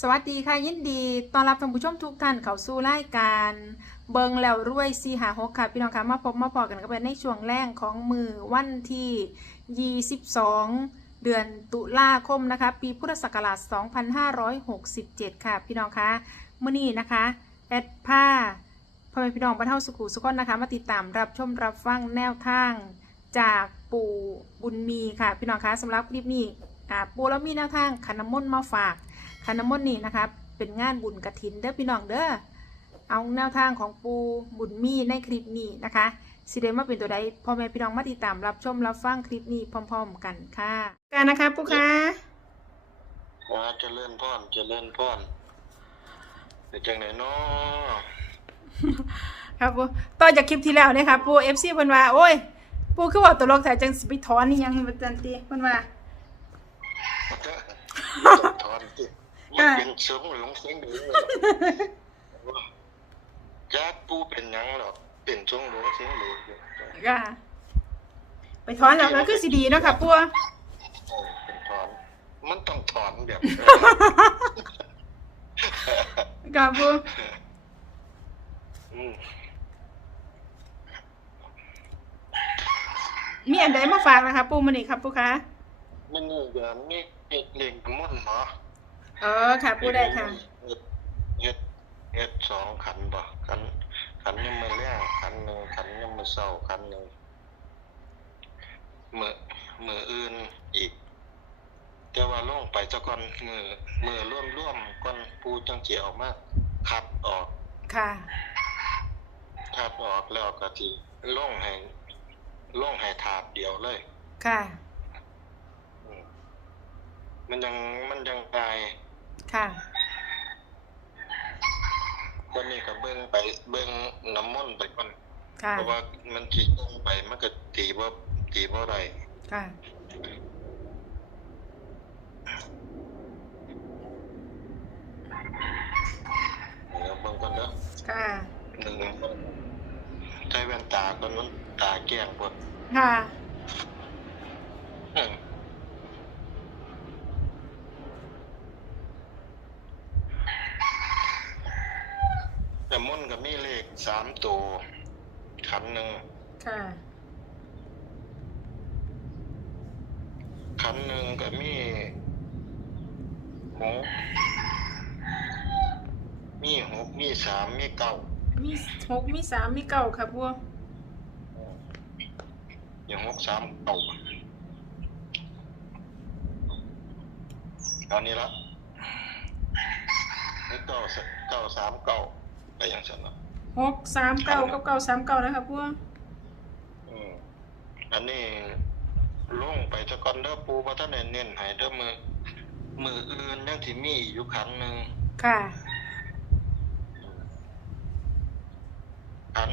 สวัสดีค่ะยินดีต้อนรับท่านผู้ชมทุกท่านเข้าสู่รายการ เบิงแล้วรวยซีหาหกค่ะพี่น้องคะมาพบมาพอกันกันในช่วงแรกของมือวันที่ 22 เดือนตุลาคมนะคะ ปีพุทธศักราช 2567 ค่ะ พี่น้องคะมื้อนี้นะคะ แอดผ้าพ่อแม่พี่น้องบรรเทาสุขุสุขนนะคะ มาติดตามรับชมรับฟังแนวทางจากปู่บุญมีค่ะ พี่น้องคะสำหรับคลิปนี้อ่าปู่แล้วมีแนวทางขันน้ำมนต์มาฝาก คันน้ำมนต์นี่นะคะ เป็นงานบุญกระถินเด้อพี่น้องเด้อเอาแนวทางของปูบุญมีในคลิปนี้นะคะสิเดมาเป็นตัวใดพ่อแม่พี่น้องมาติดตามรับชมรับฟังคลิปนี้พร้อม ๆ กันค่ะการนะคะปูคะว่าเจะเลื่อนพ่อนเจะเลื่อนพ่อนเป็นจังไหนเนาะครับปูต่อจากคลิปที่แล้วเนี่ยค่ะปูเอฟซีเพิ่นว่าโอ้ยปูคือว่าตลกแต่จังสิไปถอนนี่ยังมันจันติเพิ่นว่า เป็นเสงหลงเสงหลงจักปูเป็นหยังหรอกเป็นเสงหลงเสงหลงอยู่ก็ไปถอนแล้วก็คือสิดีเนาะค่ะปูเออเป็นถอนมันต้องถอนแบบก็ปูอืมมีอันใดมาฝากนะคะปูมื้อนี้ครับปูคะมันนี่เดี๋ยวมีเลี้ยงกระมุ่นหมอ อ๋อค่ะปูได้ค่ะเฮ็ดเฮ็ดเฮ็ดสองขันบ่ขันขันยังมือแรกขันหนึ่งขันยังมือเศร้าขันหนึ่งมือมืออื่นอีก แต่ว่าลงไปซะก่อนมือมือร่วมร่วมๆก่อนปูจังเจียออกมาคัดออก ค่ะคัดออกแล้วก็สิลงให้ลงให้ถาดเดียวเลย ค่ะอืมมันยังมันยังตาย ค่ะ วันนี้ก็เบิ่งไปเบิ่งน้ำมนต์ไปก่อนค่ะ เพราะว่ามันจีลงไปมันก็ตีว่าตีว่าไรค่ะ เดี๋ยวเบิ่งก่อนเด้อค่ะ หนึ่งใช้แว่นตาก่อนมันตาแก้งปวดค่ะ อืมแต่มนต์ก็มีเลขสามตัวขันหนึ่ง ค่ะ ขันหนึ่งก็มีหกมีหกมีสามมีเก้ามีหกมีสามมีเก้าค่ะพวกอย่างหกสามเก้าเอานี้ละนี่เก้าสเก้าสามเก้าไปอย่างฉันละหกสามเก้ากับเก้าสามเก้านะคะพวกอืมอันนี้ ลงไปจะก่อนเด้อปูพระท่านได้เน้นให้เด้อมือมืออื่นยังที่มีอยู่ครั้งหนึ่งค่ะ ขัน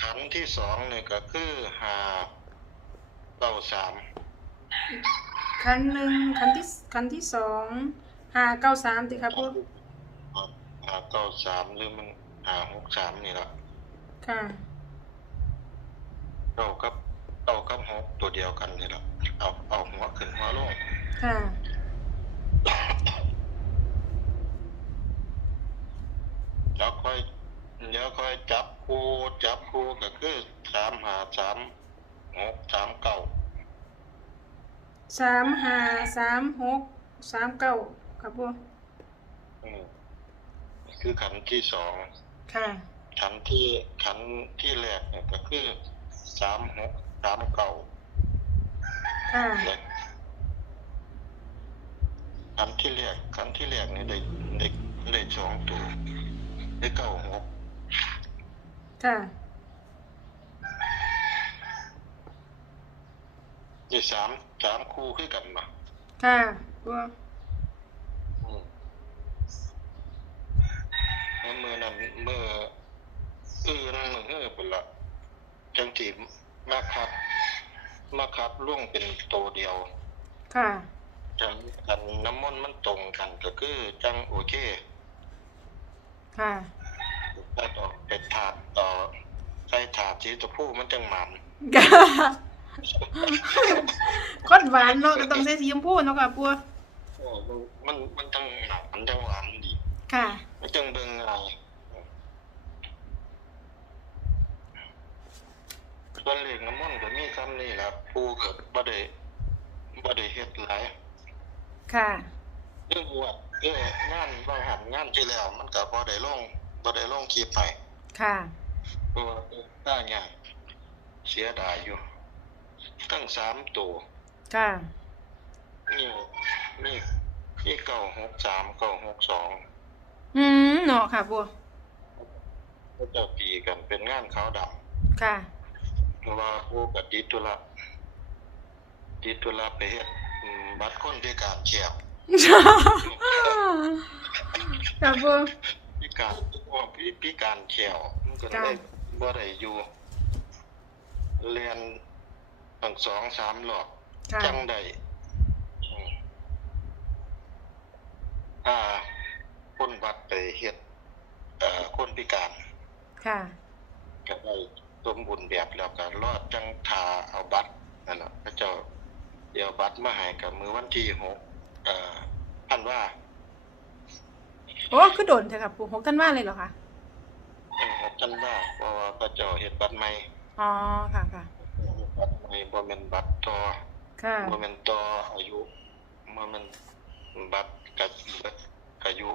ขันที่สองเนี่ยก็คือหาเก้าสามคันหนึ่งคันที่คันที่สองห้าเก้าสามติค่ะพวกหาเก้าสามหรือมันหาหกสามนี่ละค่ะ เก้ากับเก้ากับหกตัว เดียวกันนี่ละเอาเอาหัวขึ้นหัวลงค่ะแล้วค่อยเดี๋ยวค่อยจับคู่จับคู่ก็คือสามหาสามหกสามเก้าสามห้าสามหกสามเก้าค่ะพวกอืมคือขันที่สองค่ะขันที่ขันที่แรกเนี่ยก็คือสามหกสามเก้า ค่ะเนี่ยขันที่แรกขันที่แรกนี่ได้ได้ได้สองตัวได้เก้าหกค่ะ ได้สามสามคู่คือกันมาค่ะพวกอืมแล้วมือนั้นเมื่ออื่นมือเฮือเป็นละจังจีมาคัด มาคัดล่วงเป็นตัวเดียวค่ะ จังกันน้ำมนต์มันตรงกันก็คือจังโอเคค่ะถ้าต่อเป็นถาดต่อใส่ถาดสีตัวผู้มันจังหมันคนหวานเนาะก็ต้องใส่สีชมพูเนาะค่ะพวกเออมันมันจังหนักมันจังหวานดี ค่ะ มันจังเบิ่งง่าย ส่วนเลขน้ำมันต์ก็มีคำนี้ล่ะผู้ก็บ่ได้บ่ได้เฮ็ดหลายค่ะเรื่องว่าเรื่องงานบางหันงานที่แล้ว มันก็บ่ได้ลงบ่ได้ลงคลิปไปค่ะเพราะว่าได้งานเสียดายอยู่ ตั้งสามตัวค่ะนี่นี่นี่เก้าหกสามเก้าหกสองอืมเนาะค่ะปูก็จะตีกันเป็นงานขาวดค่ะำ เพราะว่าผู้กับดิตุละดิตุละไปเฮ็ดอืมบัตรคนพิการเชียวค่ะปู พิการว่าพิพิการเชียวมันก็เลยบ่ได้อยู่เรียนตั้งสองสามรอบ ค่ะจังได้อืมอ่าคนบัตรไปเฮ็ดเอ่อคนพิการค่ะ ก็ได้ สมบูรณ์แบบแล้วก็รอดจังทาเอาบัตรนั่นแหละพระเจ้าเดี๋ยวบัตรมาให้กับมือวันที่หกเอ่อพันว่าโอ้คือโดนเถอะค่ะปูหกท่านว่าเลยเหรอคะเอ่อหกพันว่าเพราะว่าพระเจ้าเฮ็ดบัตรใหม่อ๋อค่ะค่ะบัตรใหม่บ่แม่นบัตรต่อค่ะบ่แม่นต่ออายุบ่แม่นบัตรกับเบิดอายุ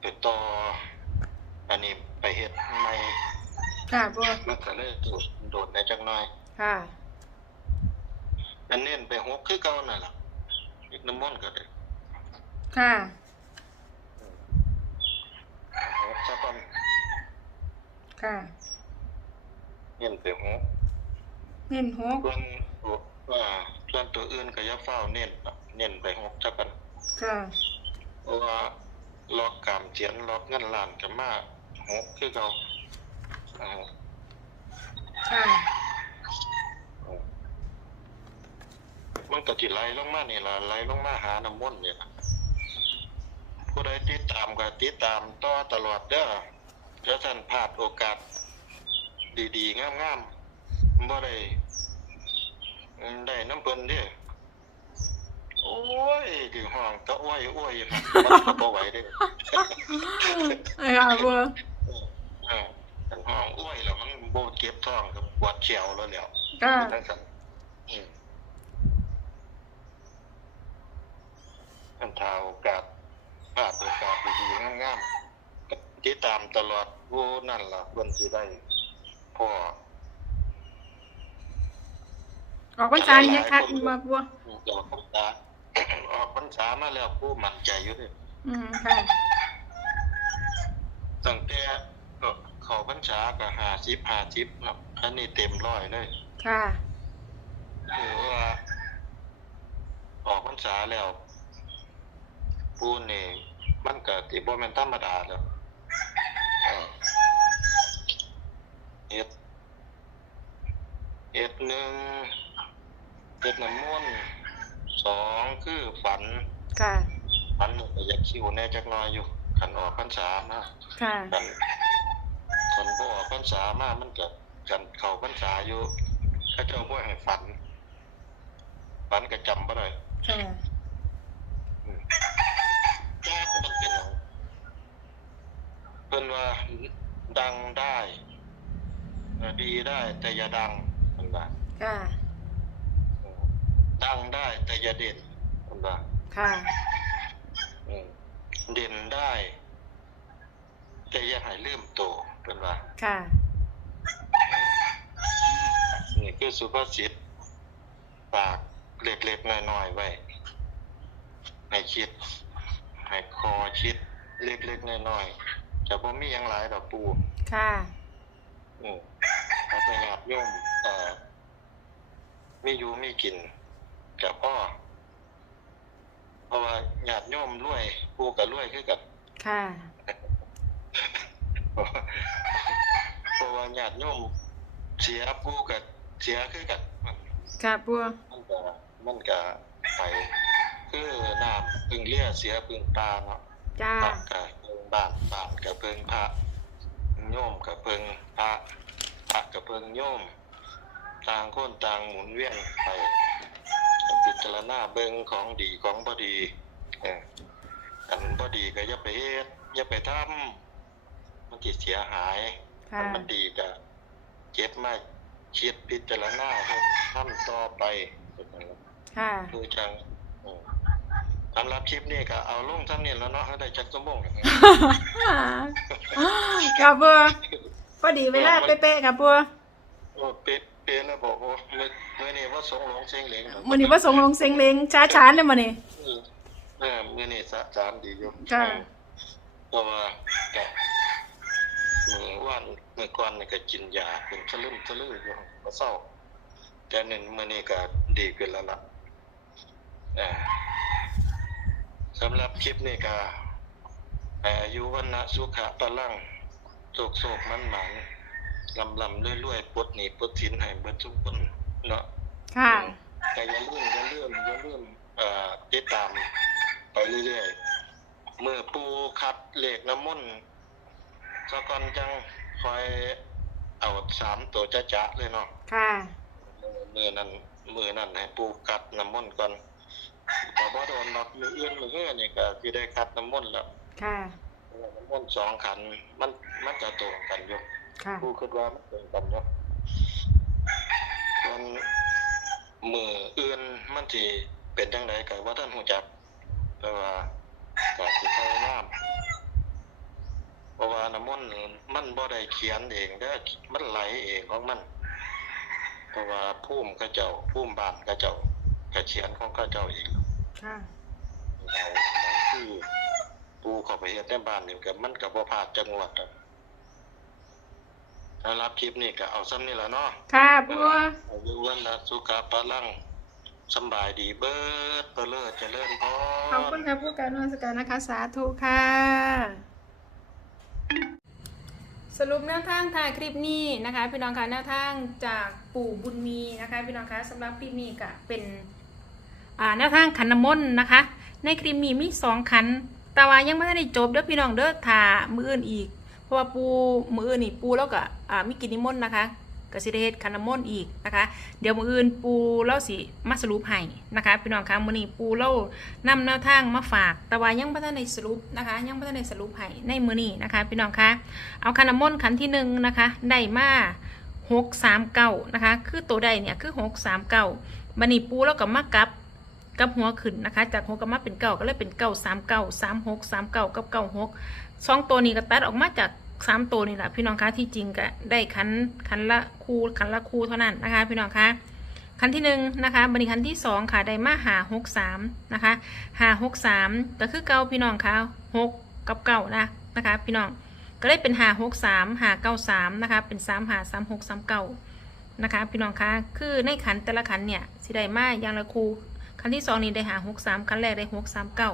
ไปต่ออันนี้ไปเฮ็ดใหม่ ค่ะปูมันก็เลยโดดโดดในจักหน่อย ค่ะอันเน้นไปหกคือเก่านั่นล่ะอีกน้ำมนต์ก็ได้ค่ะหกซะก่อนค่ะเน้นไปหกเน้นหกส่วนตัวว่าส่วนตัวอื่นก็อย่าเฝ้าเน้นเนาะเน้นไปหกซะก่อนค่ะเพราะว่าล็อกกามเจียนล็อกเงินล้านก็มาหกคือเก่า อ่าค่ะมันก็สิไหลลงมานี่ล่ะไหลลงมาหาน้ำมนต์นี่ล่ะผู้ใดติดตามก็ติดตามต่อตลอดเด้อเดี๋ยวท่านพลาดโอกาส ดีๆงามๆบ่ได้อืมได้น้ำเพิ่นเด้โอ้ยดิห้องตะอ้วยอ้วยอยู่นะมันก็บ่ไหวเด้ค่ะปูเออกัน ห้องอ้วยแล้วมันบ่เก็บท้องก็ปวดเฉียวแล้วแหล้วค่ะทั้งสันอืมอันทาโอกาสพลาดโอกาสดีๆงามๆก็ติดตามตลอดผู้นั่นล่ะเพิ่นสิได้พ่อ ออกพรรษานี่ยังคักมาปูออกพรรษา ออกพรรษามาแล้วผู้มั่นใจอยู่เด้อืมค่ะ ตั้งแต่ก็ เข้าพรรษาก็ห้าสิบห้าสิบเนาะอันนี้เต็มร้อยเลยค่ะคือว่า ออกพรรษาแล้วผู้นี่มันก็สิบ่แม่นธรรมดาแล้วเออเฮ็ดเฮ็ดหนึ่งเฮ็ดน้ำมนต์สองคือฝัน ค่ะฝันก็อยากคิวแน่จักหน่อยอยู่คันออกพรรษามาค่ะ คันคันบ่ออกพ รรษามามันก็กันเข้าพรรษาอยู่เขาเจ้าบ่ให้ฝัน ฝันก็จำบ่ได้ค่ะแก้มันเป็นหยังเพิ่นว่าดังได้เอ่อดีได้แต่อย่าดังเพิ่นว่าค่ะอืมดังได้แต่อย่าเด่นเพิ่นว่าค่ะอืมเด่นได้ แต่อย่าให้ลืมโตว เพิ่นว่าค่ะนี่คือสุภาษิตฝากเล็กๆน้อยๆไว้ ให้คิด ให้คอคิดเล็กๆน้อยๆจะบ่มีหยังหลายดอกปูค่ะอืมถ้าไปญาติโยมเอ่อมีอยู่มีกินกับพ่อเพราะว่าญาติโยมรวยปูก็รวยคือกันค่ะ เพราะว่าญาติโยมเสียปูก็เสียคือกันค่ะปูมันก็มันก็ไปคือน้ำพึ่งเลี้ยเสียพึ่งตาเนาะจ้าพระก็เพิ่งบ้านบ้านก็เพิ่งพระโยมก็เพิ่งพระพระก็เพิ่งโยมต่างคนต่างหมุนเวียนไปพิจารณาเบิ่งของดีของบ่ดีเอออันบ่ดีก็อย่าไปเฮ็ดอย่าไปทำ มันสิเสียหายค่ะอันมันดีก็เก็บมาคิดพิจารณาเฮ็ดทำต่อไปค่ะคือจังอืมสำหรับคลิปนี้ก็เอาลงซ้ำนี่แล้วเนาะให้ได้จักชั่วโมงหนึ่งครับปัวพอดีเวลาเป๊ะๆครับปัวโอ้เป็ดเป็ดแล้วบอกว่าเมื่อเมื่อนี้ว่าสงหลงเสียงเหลงมื้อนี้บ่ส่งลงเซ็งเลงช้าช้าๆเลยมื้อนี้อืมเออเมื่อนี้สะสามดีอยู่ค่ะเพราะว่าแก มือว่านเมื่อก่อนนี่ก็กินยาเป็นทะลึ่มทะลืออยู่ก็เศร้า แต่หนึ่งมื่อนี้ก็ดีขึ้นแล้วล่ะเอ่อสำหรับคลิปนี้ก็อายุวันนะสุขะพลังโศกโศกมันหมันลำลำเรื่อยๆปลดหนีปลดสินให้เบิดทุกคนเนาะค่ะแต่อย่าลืมอย่าลืมอย่าลืมเอ่อติดตามไปเรื่อยๆเมื่อปูคัดเลขน้ำมนต์ สะก่อนจังคอยเอาสามตัวจะจะๆเลยเนาะค่ะมือนั้นมือนั้นให้ปูกัดน้ำมนต์ก่อนพอบ่โดนนอกมืออื่นมือเอื้อนี่ก็สิได้คัดน้ำมนต์แล้ว ค่ะเพราะว่าน้ำมนต์สองขันมันมันจะตรงกันอยู่ค่ะปูคิดว่ามันตรงกันอยู่มันมืออื่นมันสิเป็นจังไดก็ว่าท่านฮู้จักแต่ว่าก็สิพยายาม เพราะว่าน้ำมนต์นี่มันบ่ได้เขียนเองเด้อมันไหลเองของมัน เพราะว่าภูมิเขาเจ้าภูมิบ้านเขาเจ้าก็เขียนของเขาเจ้าเองค่ะเราเราคือปูเข้าไปเฮ็ดในบ้านนี่ก็มันก็บ่พลาดจังหวัดอะถ้ารับคลิปนี้ก็เอาซ้ำนี่ล่ะเนาะค่ะปัวอายุวันนะสุขะพลังสำบายดีเบิดเปเลิศเจริญพรขอบคุณค่ะผู้การนมัสการนะคะ สาธุค่ะ สรุปแนวทางถ่ายคลิปนี้นะคะ พี่น้องคะแนวทางจากปู่บุญมีนะคะพี่น้องคะสำหรับคลิปนี้ก็เป็นอ่าแนวทางขันน้ำมนต์นะคะ ในคลิปมีมีสองขันแต่ว่ายังไม่ได้จบเด้อพี่น้องเด้อถ่ามืออื่นอีก เพราะว่าปูมืออื่นนี่ปูแล้วก็มีกินนิมนต์นะคะ ก็สิได้เฮ็ดขันน้ำมนอีกนะคะ เดี๋ยวมืออื่นปูเล่าสิมาสรุปให้นะคะพี่น้องคะมื้อนี้ปูเล่านำแนวทางมาฝากแต่ว่ายังบ่ทันได้สรุปนะคะ ยังบ่ทันได้สรุปให้ในมื้อนี้นะคะ พี่น้องคะเอาขันน้ำมนขันที่หนึ่งนะคะได้มา639นะคะ คือตัวใดเนี่ยคือ639บัดนี้ปูแล้วก็มากับกับหัวขึ้นนะคะ จากหัวก็มาเป็นเก้าก็เลยเป็นเก้าสามเก้าสามหกสามเก้ากับเก้าหกสองตัวนี้ก็ตัดออกมาจาก สามตัวนี่แหละพี่น้องคะที่จริงก็ได้คันคันละคู่คันละคู่เท่านั้นนะคะ พี่น้องคะคันที่หนึ่งนะคะบันทีคันที่สองค่ะได้มาหาหกสามนะคะหาหกสามก็คือเก้าพี่น้องคะหกกับเก้านะนะคะ พี่น้องก็ได้เป็นหาหกสามหาเก้าสามนะคะ เป็นสามหาสามหกสามเก้านะคะ พี่น้องคะคือในขันแต่ละขันเนี่ยสิได้มาอย่างละคู่คันที่สองนี่ได้หาหกสามคันแรกได้หกสามเก้า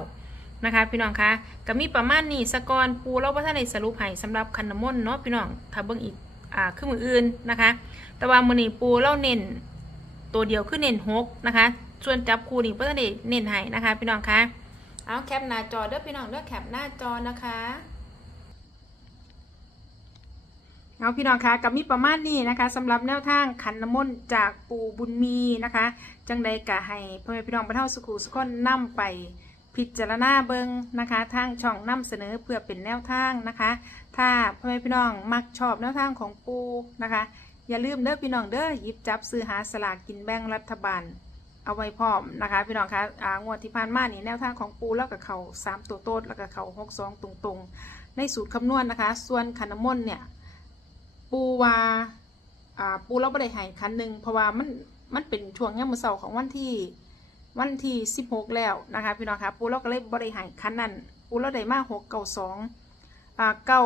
นะคะพี่น้องคะก็มีประมาณนี้สกอนปูเราพัฒนาสรุปให้สำหรับคันน้ำมนต์เนาะพี่น้องถ้าเบิ่งอีกอ่าคือมืออื่นนะคะ แต่ว่ามือนี้ปูเราเน้นตัวเดียวคือเน้นหกนะคะส่วนจับคู่นี่พื่อนเดเน้นให้นะคะพี่น้องคะเอาแคปหน้าจอเด้อพี่น้องเด้อแคปหน้าจอนะคะเอาพี่น้องคะกับมีประมาณนี้นะคะสำหรับแนวทางขันน้ำมนต์จากปู่บุญมีนะคะ จังใดกะให้พ่อแม่พี่น้องบรรเทาสุขุสุขคนนำไป พิจารณาเบิงนะคะ ทางช่องนำเสนอเพื่อเป็นแนวทางนะคะ ถ้าพ่อแม่พี่น้องมักชอบแนวทางของปูนะคะ อย่าลืมเด้อพี่น้องเด้อหยิบจับซื้อหาสลากกินแบ่งรัฐบาล เอาไว้พร้อมนะคะ พี่น้องคะอ่างวดที่ผ่านมานี่แนวทางของปูแล้วก็เขาสามตัวโต๊ดแล้วก็เขาหกสองตรงๆ ในสูตรคำนวณนะคะ ส่วนขันน้ำมนต์เนี่ยปูว่าอ่าปูเราไม่ได้หายคันหนึ่งเพราะว่ามันมันเป็นช่วงย่ามมือเสาร์ของวันที่ วันที่สิบหกแล้วนะคะพี่น้องคะปูเราก็เลยบริหารคันนั้นปูเราได้มาหกเก้าสองอ่าเก้า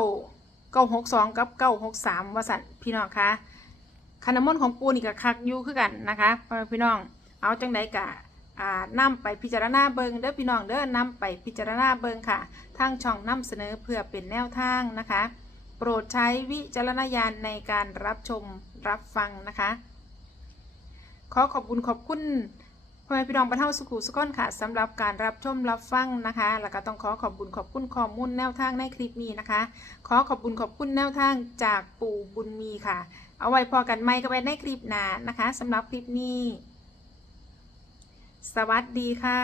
เก้าหกสองกับเก้าหกสามวสันพี่น้องคะคันน้ำมนต์ของปูนี่ก็คักอยู่คือกันนะคะพี่น้องเอาจังไดกะอ่านำไปพิจารณาเบิงเด้อพี่น้องเด้อนำไปพิจารณาเบิงค่ะทางช่องนำเสนอเพื่อเป็นแนวทางนะคะ โปรดใช้วิจารณญาณในการรับชมรับฟังนะคะ ขอขอบคุณขอบคุณ พ่อแม่พี่น้องบรรเทาสุขุสุขนค่ะสำหรับการรับชมรับฟังนะคะ แล้วก็ต้องขอขอบคุณขอบคุณข้อมูลแนวทางในคลิปนี้นะคะ ขอขอบคุณขอบคุณแนวทางจากปู่บุญมีค่ะ เอาไว้พอกันไม่ก็ไปในคลิปหน้านะคะสำหรับคลิปนี้ สวัสดีค่ะ